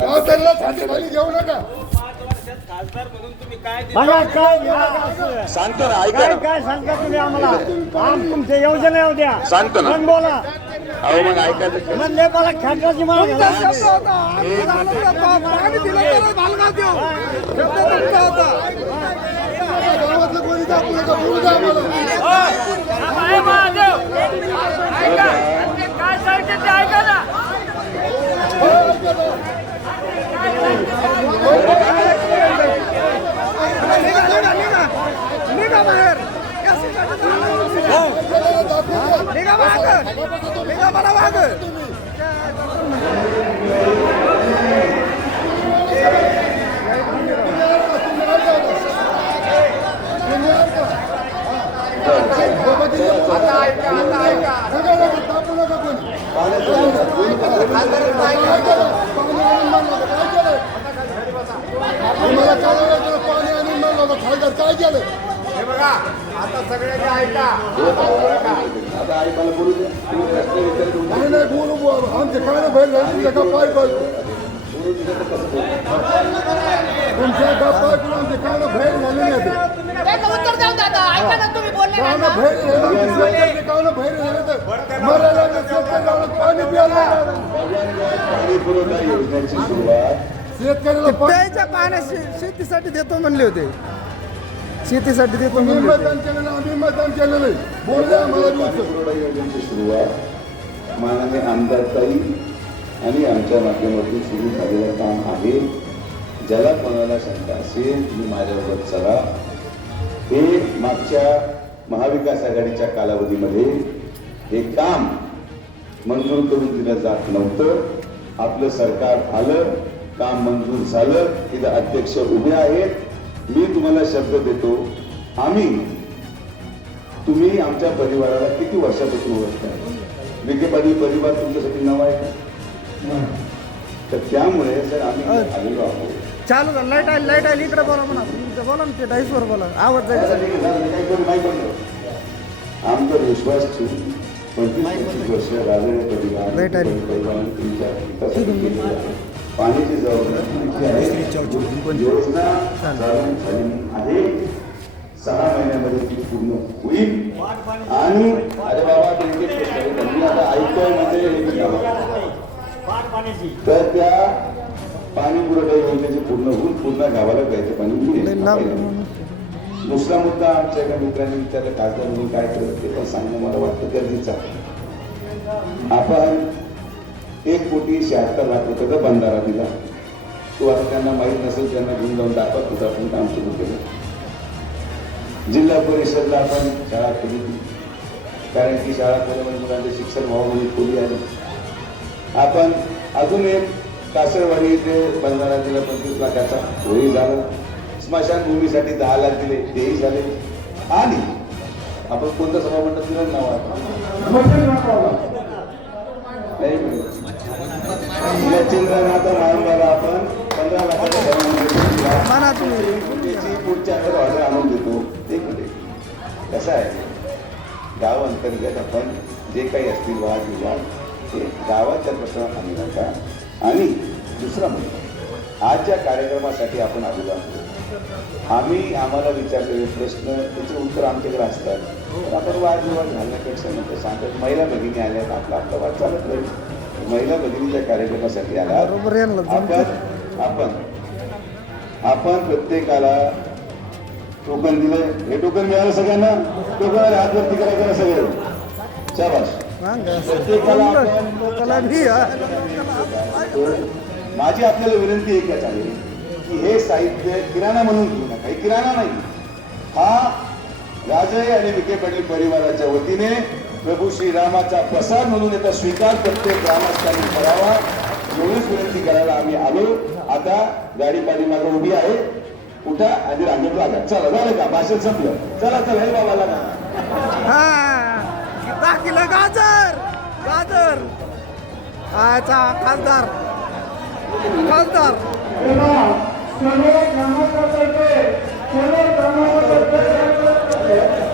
गावकऱ्याला छातीखाली घेऊ नका बघा काय. सांगतो ना ऐका काय ना काय सांगता तुम्ही आम्हाला आम तुमच्या योजना येऊ द्या सांगतो ना. पण बोला अहो मग ऐकायचं म्हणले मला खेळाची मला गावातलं कोणी दाखवू नका बोलू द्या आम्हाला नका नका दाखवू नका कोणी तुम्हाला काय केलं पाणी आणि खासदार काय केलं हे बघा आता सगळ्यांनी ऐका आता बोलू नाही नाही बोलू बोलू. आमचे काय तुमच्या का पाय पाय तुमच्या का पाय पण आमचे काय बाहेर झाले नाही ते. त्याचं उत्तर द्या दादा ऐका ना तुम्ही बोलले ना. कानं बाहेर झाले आमचे शेतकरी कानं बाहेर झाले तर मरायला शेतकऱ्याला पाणी प्यायला. लागलं. पाणी पुरवठा योजनेची सुरुवात. शेतकऱ्याला पाणी प्यायच्या पाण्या शेतीसाठी देतो म्हणले होते. शेतीसाठी देतो तुम्ही मतदान केलं आम्ही मतदान केलं नाही बोलू द्या मला पाणी बोलतो पुरवठा योजनेची सुरुवात माननीय आमदार ताई आणि आमच्या माध्यमातून सुरू झालेलं काम आहे. ज्याला कोणाला शंका असेल तुम्ही माझ्याबरोबर चला. हे मागच्या महाविकास आघाडीच्या कालावधीमध्ये हे काम मंजूर करून दिलं जात नव्हतं. आपलं सरकार आलं काम मंजूर झालं. इथं अध्यक्ष उभे आहेत. मी तुम्हाला शब्द देतो आम्ही तुम्ही आमच्या परिवाराला किती वर्षापासून ओळखता विखे पाटील परिवार तुमच्यासाठी नाव आहे का? तर त्यामुळे जर आम्ही आलेलो आहोत. चालू झालं लाइट आली लाइट आली इकडे बोला म्हणा. बोला ना ते डाईसवर बोला. आवाज जायचा. आमचा विश्वास ठेवून पंचवीस वर्ष राजळे परिवार लाइट आली. परिवाराने तुमच्या. पाण्याची जबाबदारी तुमची आहे. योजना सहा महिन्यामध्ये ती पूर्ण होईल. आणि अरे बाबा आता ऐकतोय म्हणजे हे. तर त्या पाणी पुरवठा योजनेचे पूर्ण होऊन पूर्ण गावाला प्यायचं पाणी मिळेल. दुसरा मुद्दा आमच्या एका मित्रांनी विचारलं खासदार म्हणून काय करत ते पण सांगणं मला वाटतं गरजेचं आहे. आपण एक कोटी शहात्तर लाख रुपयाचा बंधारा दिला. तो आता त्यांना माहीत नसेल त्यांना घेऊन जाऊन दाखवत होता आपण काम सुरू केलं. जिल्हा परिषदला आपण शाळा खोली कारण की शाळा खोल्यामध्ये मुलांचे शिक्षण व्हावं म्हणून खोली आली आपण अजून एक कासरवाडी इथे बंधारा दिला पंचवीस लाखाचा. तोही झाला. स्मशानभूमीसाठी दहा लाख दिले तेही झाले. आणि आपण कोणतं सभामंडळ दिलं? नाव आहे नाही. आपण पंधरा त्याची पुढच्या ऑर्डर आणून देतो. मिनिट कसं आहे? गाव अंतर्गत आपण जे काही असतील वाद विवाद ते गावाच्या प्रश्नावर आणू नका आणि दुसरा मुद्दा आज ज्या कार्यक्रमासाठी आपण आलेलो आहोत आम्ही आम्हाला विचारलेले प्रश्न त्याचे उत्तर आमच्याकडे असतात. तर आपण वादविवाद घालण्यापेक्षा नंतर सांगतात महिला भगिनी आल्यात आपला आपला वाद चालत नाही महिला भगिनीच्या कार्यक्रमासाठी आला. आपण आपण आपण प्रत्येकाला टोकन दिलंय. हे टोकन मिळालं सगळ्यांना? टोकन हात वरती करायचं ना सगळे. शाबाश हा. माझी आपल्याला विनंती एकच आहे की हे साहित्य किराणा म्हणून घेऊ नका. हे किराणा नाही. हा राजे आणि विखे पाटील परिवाराच्या वतीने प्रभू श्रीरामाचा प्रसाद म्हणून याचा स्वीकार प्रत्येक ग्रामस्थांनी करावा. एवढीच विनंती करायला आम्ही आलो. आता गाडी पाठीमागे उभी आहे. उठा आणि रांगेत लागा चला झालं का? भाषण संपलं. चला चला हे बाबा लागा हा. दाखिलं गाजर. गाजर. आयचा खासदार. खासदार. सर्व ग्रामस्थांतर्फे सर्व ग्रामस्थांतर्फे Yeah.